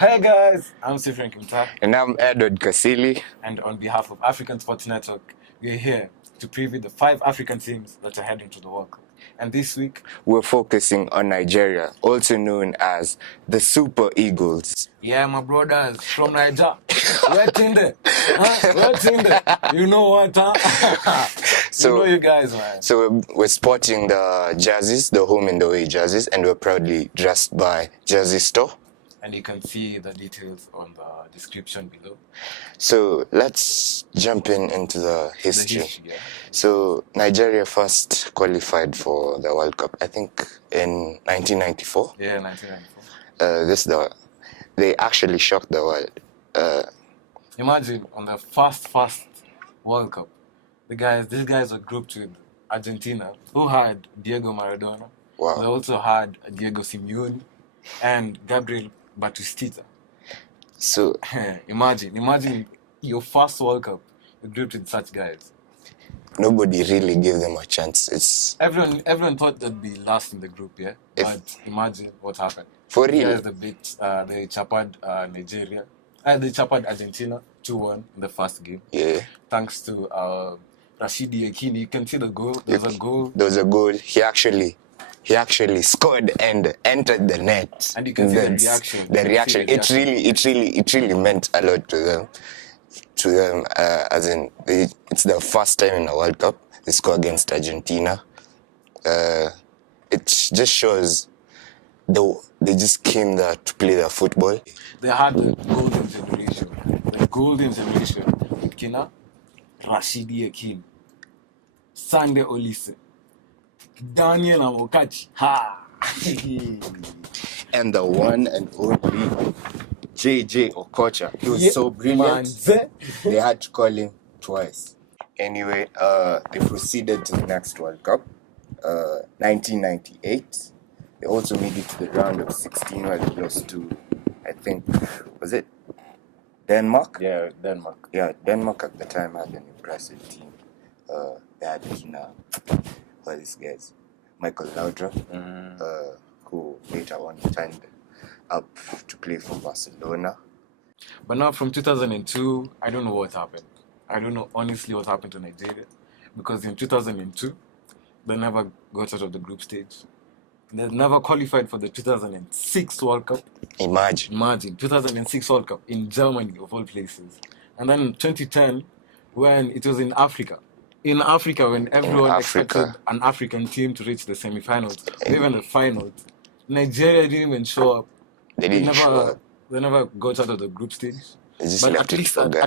Hey guys, I'm Sifran Kimta. And I'm Edward Kasili. And on behalf of African Sports Network, we're here to preview the 5 African teams that are heading to the World Cup. And this week, we're focusing on Nigeria, also known as the Super Eagles. Yeah, my brothers from Nigeria. What's in there? Huh? What's in there? You know what, huh? So, you know you guys, man. So we're sporting the jerseys, the home and away jerseys, and we're proudly dressed by Jersey Store. And you can see the details on the description below. So let's jump into the history. Yeah. So Nigeria first qualified for the World Cup, I think, in 1994. Yeah, 1994. They actually shocked the world. Imagine on the first World Cup, these guys were grouped with Argentina, who had Diego Maradona. Wow. They also had Diego Simeone and Gabriel Batistita. So imagine your first World Cup, you're grouped with such guys. Nobody really gave them a chance. Everyone thought they'd be last in the group, yeah. But imagine what happened. For real, they chapped Nigeria. They chapped Argentina 2-1 in the first game. Yeah. Thanks to Rashidi Yekini. You can see the goal. There was a goal. He actually scored and entered the net. And you can see the reaction. It really meant a lot to them. As in, it's the first time in a World Cup they score against Argentina. It just shows they just came there to play their football. They had the golden generation with Kina, Rashidi Yekini, Sande Olise, Daniel Amokachi, and the one and only JJ Okocha. He was so brilliant. They had to call him twice. Anyway, they proceeded to the next World Cup, 1998. They also made it to the round of 16 where they lost to, I think, was it Denmark? Yeah, Denmark. Yeah, Denmark at the time had an impressive team. They had all these guys, Michael Laudrup, who later on turned up to play for Barcelona. But now from 2002, I don't know what happened. I don't know honestly what happened to Nigeria. Because in 2002, they never got out of the group stage. They never qualified for the 2006 World Cup. Imagine 2006 World Cup in Germany, of all places. And then 2010, when it was in Africa. In Africa, when everyone expected an African team to reach the semi-finals, even the finals, Nigeria didn't even show up. They never got out of the group stage. But at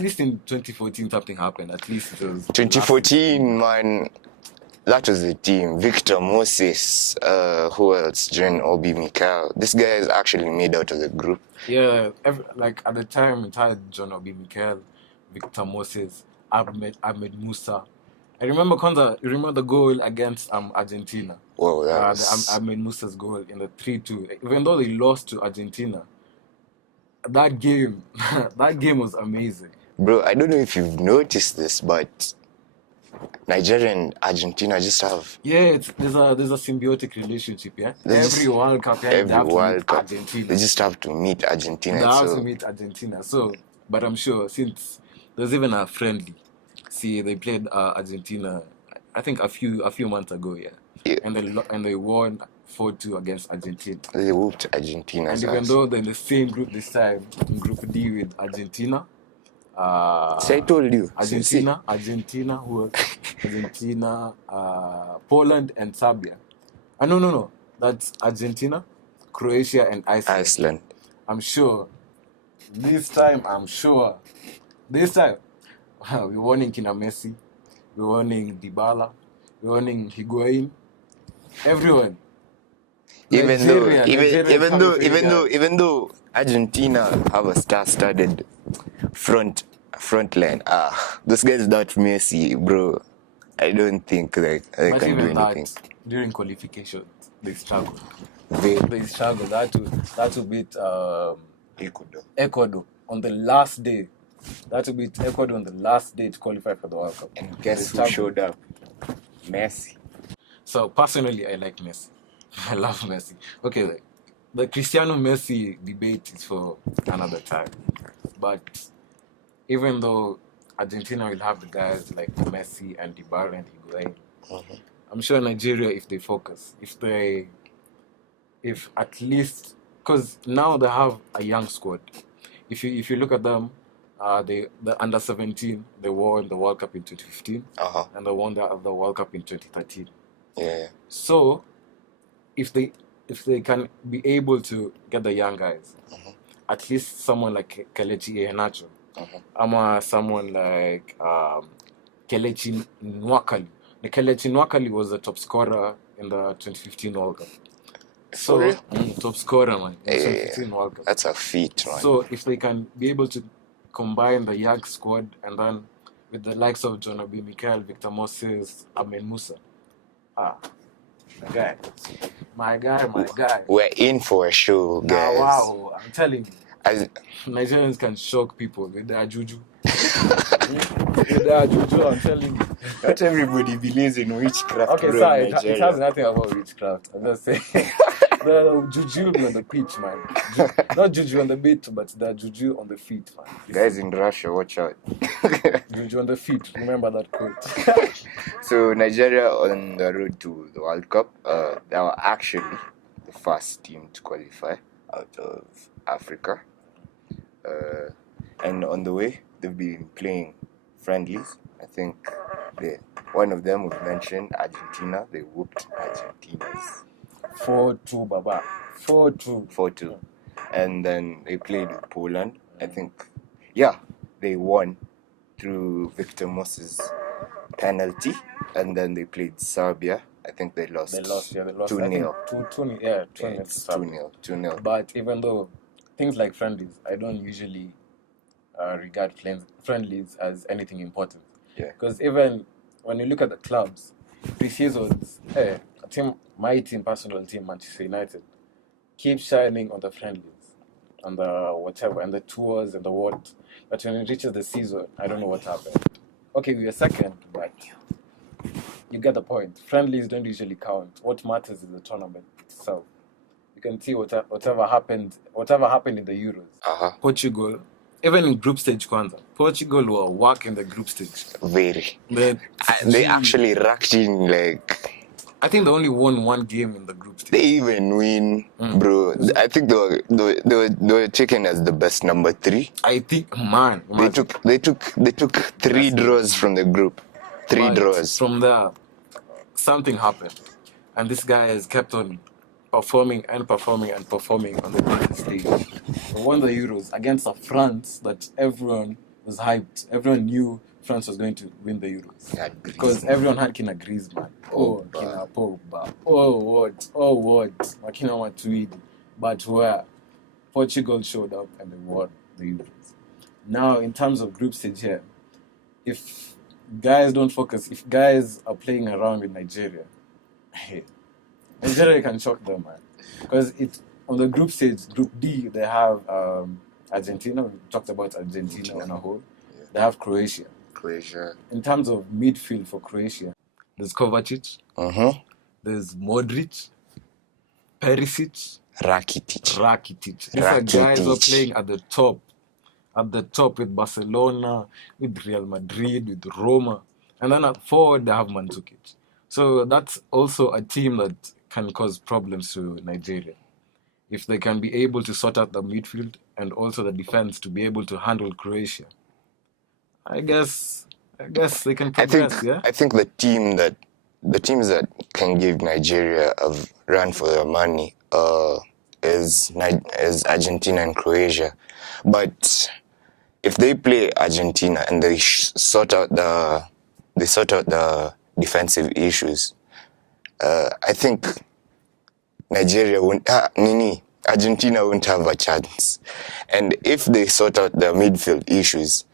least in 2014 something happened. At least it was 2014, man. That was the team. Victor Moses, who else? John Obi Mikel. This guy is actually made out of the group. Yeah, at the time it had John Obi Mikel, Victor Moses, Ahmed Musa. I remember the goal against Argentina. Wow, Ahmed Musa's goal in the 3-2. Even though they lost to Argentina, that game was amazing. Bro, I don't know if you've noticed this, but Nigeria and Argentina just have... Yeah, there's a symbiotic relationship, yeah? Every World Cup, Argentina. They just have to meet Argentina. They have to meet Argentina. So, but I'm sure since there's even a friendly. See, they played Argentina, I think a few months ago, yeah. And they won 4-2 against Argentina. They whooped Argentina. And even though they're in the same group this time, in Group D with Argentina. I told you. Argentina, Poland and Serbia. No. That's Argentina, Croatia and Iceland. I'm sure. This time, we're warning Kina Messi, we're warning Dybala, we're warning Higuain, everyone. Even though Argentina have a star-studded front line, those guys not Messi, bro. I don't think they can do anything. During qualification, they struggled. They struggled. That to beat Ecuador on the last day. That would beat Ecuador on the last day to qualify for the World Cup. And guess who showed up? Messi. So personally, I like Messi. I love Messi. Okay, the Cristiano Messi debate is for another time. But even though Argentina will have the guys like Messi and Dybala and Higuain, I'm sure Nigeria, if they focus, if at least, because now they have a young squad. If you look at them, the under 17 they won the World Cup in 2015, and they won the World Cup in 2013. Yeah. So if they can be able to get the young guys, at least someone like Kelechi Iheanacho, someone like Kelechi Nwakali. Kelechi Nwakali was the top scorer in the 2015 World Cup. So, top scorer, man, in 2015 World Cup. That's a feat, man. So, if they can be able to combine the young squad and then with the likes of John Obi Mikel, Victor Moses, Amen Musa, my guy. We're in for a show, guys. Wow, I'm telling you. Nigerians can shock people with their juju. With their juju, I'm telling you. Not everybody believes in witchcraft. Okay, sorry, it has nothing about witchcraft. I'm just saying. The juju on the pitch, man. Not juju on the beat, but the juju on the feet, man. Guys in Russia, watch out. Juju on the feet. Remember that quote. So Nigeria on the road to the World Cup, they were actually the first team to qualify out of Africa. And on the way, they've been playing friendlies. I think one of them we mentioned, Argentina. They whooped Argentina's 4-2, Baba. 4-2. 4-2. And then they played with Poland. I think, they won through Victor Moses' penalty. And then they played Serbia. I think they lost. They lost 2-0. 2-0. 2-0. But even though things like friendlies, I don't usually regard friendlies as anything important. Yeah. Because even when you look at the clubs, pre-seasons, my personal team, Manchester United, keep shining on the friendlies and the whatever, and the tours and the what. But when it reaches the season, I don't know what happened. Okay, we are second, but you get the point. Friendlies don't usually count. What matters is the tournament itself. You can see whatever happened in the Euros. Portugal, even in group stage, Portugal were working the group stage. Very. They actually racked in like. I think they only won one game in the group stage. They even win, bro. I think they were taken as the best number 3. I think, man. They took 3 draws from the group. 3 draws. From there, something happened, and this guy has kept on performing on the big stage. They won the Euros against a France that everyone was hyped. Everyone knew France was going to win the Euros because everyone had Kina Griezmann. Kina Pogba. What? Makina Matuidi. But where Portugal showed up and they won the Euros. Now, in terms of group stage here, if guys don't focus, if guys are playing around with Nigeria, Nigeria can shock them, man. Because on the group stage, Group D, they have Argentina. We talked about Argentina on a whole. Yeah. They have Croatia. In terms of midfield for Croatia, there's Kovacic. There's Modric, Perisic, Rakitic. These are guys who are playing at the top with Barcelona, with Real Madrid, with Roma. And then at forward, they have Mandzukic. So that's also a team that can cause problems to Nigeria. If they can be able to sort out the midfield and also the defense to be able to handle Croatia, I guess they can progress. I think the teams that can give Nigeria a run for their money is Argentina and Croatia. But if they play Argentina and they sort out the defensive issues, I think Argentina won't have a chance. And if they sort out the midfield issues,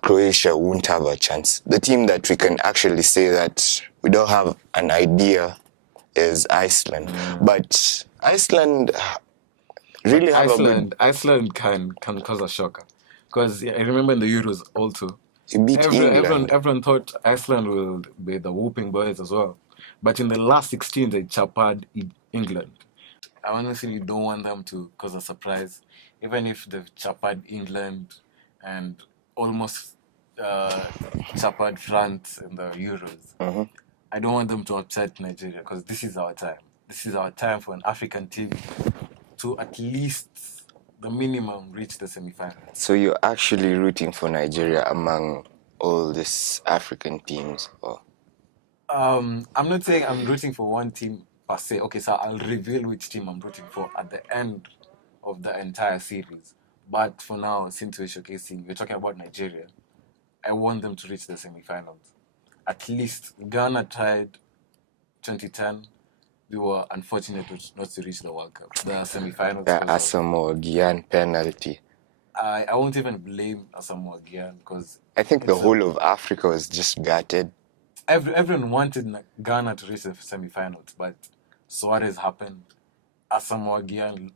Croatia won't have a chance. The team that we can actually say that we don't have an idea is Iceland. But Iceland really Iceland can cause a shocker. Because I remember in the Euros also, everyone thought Iceland will be the whooping boys as well. But in the last 16, they chapped England. I honestly don't want them to cause a surprise, even if they've chapered England and almost chapered France in the Euros. I don't want them to upset Nigeria because this is our time. This is our time for an African team to at least the minimum reach the semi-final. So you're actually rooting for Nigeria among all these African teams? Or? I'm not saying I'm rooting for one team per se. Okay, so I'll reveal which team I'm rooting for at the end of the entire series. But for now, since we're showcasing, we're talking about Nigeria, I want them to reach the semi-finals. At least Ghana tried 2010. We were unfortunate not to reach the World Cup, the semi-finals. The Asamoah Gyan penalty. I won't even blame Asamoah Gyan because I think the whole of Africa was just gutted. Everyone wanted Ghana to reach the semi-finals, but Suarez happened. Asamoah Gyan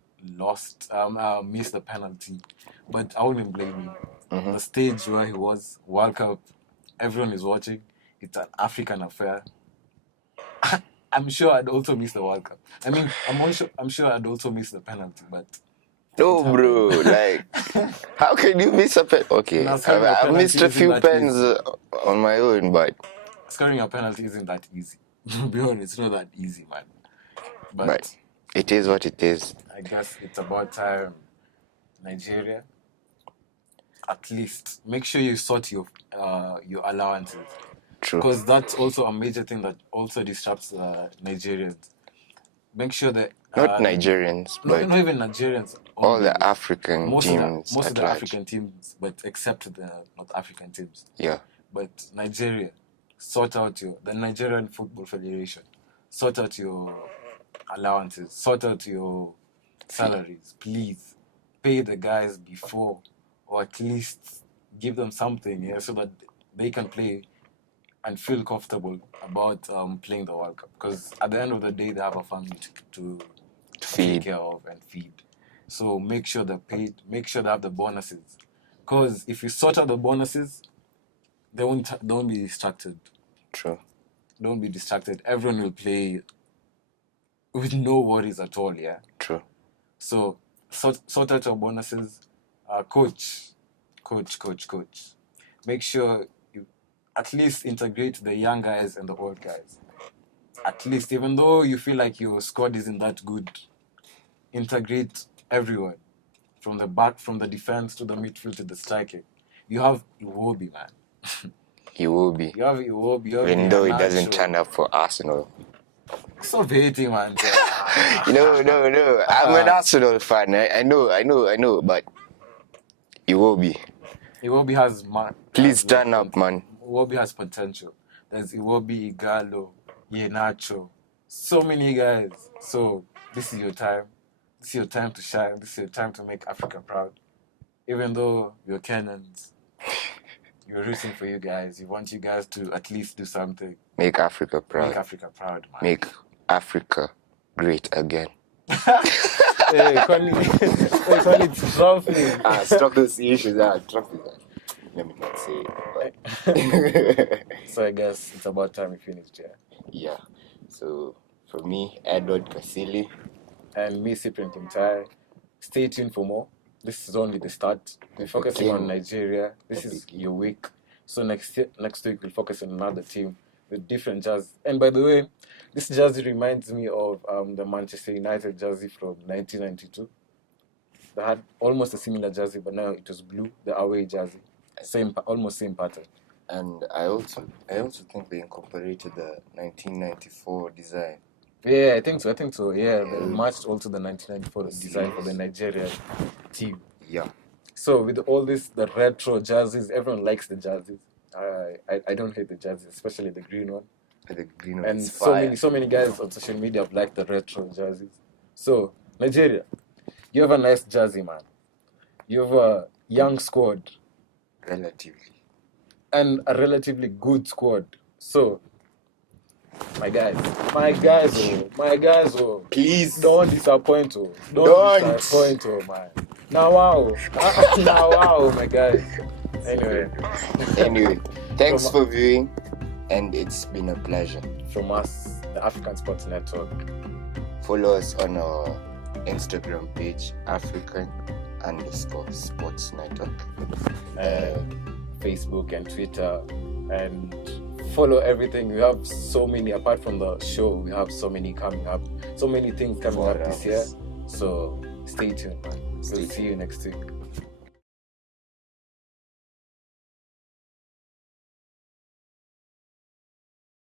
missed the penalty, but I wouldn't blame him. The stage where he was, World Cup, everyone is watching. It's an African affair. I'm sure I'd also miss the World Cup. I mean, I'm sure I'd also miss the penalty, but... No, bro. Like, how can you miss a penalty? Okay, I've missed a few pens on my own, but... Scoring a penalty isn't that easy. To be honest, it's not that easy, man. But it is what it is. I guess it's about time Nigeria, at least, make sure you sort your allowances. True. Because that's also a major thing that also disrupts Nigerians. Make sure that... not Nigerians, but... Not even Nigerians. All the African teams. Most of the African teams, but except the North African teams. Yeah. But Nigeria, sort out the Nigerian Football Federation, sort out your allowances, sort out your salaries, please. Pay the guys before, or at least give them something, so that they can play and feel comfortable about playing the World Cup. Because at the end of the day, they have a family to take care of and feed. So make sure they're paid, make sure they have the bonuses. Because if you sort out the bonuses, don't be distracted. True. Don't be distracted. Everyone will play with no worries at all, yeah? True. So sort out your bonuses. Coach. Make sure you at least integrate the young guys and the old guys. At least, even though you feel like your squad isn't that good, integrate everyone. From the back, from the defense to the midfield to the striking. You have Iwobi, man. Iwobi. You have Iwobi. Even though he doesn't turn up for Arsenal. Stop hating, man. No. I'm an Arsenal fan. I know, but Iwobi. Iwobi has... Please turn up, man. Iwobi has potential. There's Iwobi, Igalo, Iheanacho. So many guys. So, this is your time. This is your time to shine. This is your time to make Africa proud. Even though you're Kenyans, you're rooting for you guys. You want you guys to at least do something. Make Africa proud. Make Africa proud, man. Make Africa great again. Hey, call it trophy. Stop those issues. Trophy. Let me not say it. So I guess it's about time we finished, yeah? Yeah. So, for me, Edward Kasili. And me, Cyprian Kintai. Stay tuned for more. This is only the start. We're focusing on Nigeria. This is your week. So next week we'll focus on another team with different jazz. And by the way, this jersey reminds me of the Manchester United jersey from 1992. They had almost a similar jersey, but now it was blue, the away jersey. Almost same pattern. And I also think they incorporated the 1994 design. Yeah, I think so. Yeah, they matched also the 1994 design for the Nigerian team. Yeah. So with all this, the retro jerseys, everyone likes the jerseys. I don't hate the jerseys, especially the green one. The green one. And is fire. so many guys on social media have liked the retro jerseys. So Nigeria, you have a nice jersey, man. You have a young squad. Relatively. And a relatively good squad. So. My guys, please don't disappoint, Don't disappoint, man. Now, wow, my guys. Anyway, thanks for viewing, and it's been a pleasure. From us, the African Sports Network. Follow us on our Instagram page, African_Sports Network. Facebook and Twitter, and follow everything. We have so many, apart from the show, we have so many coming up, so many things coming up this year. So stay tuned, man. We'll see you next week.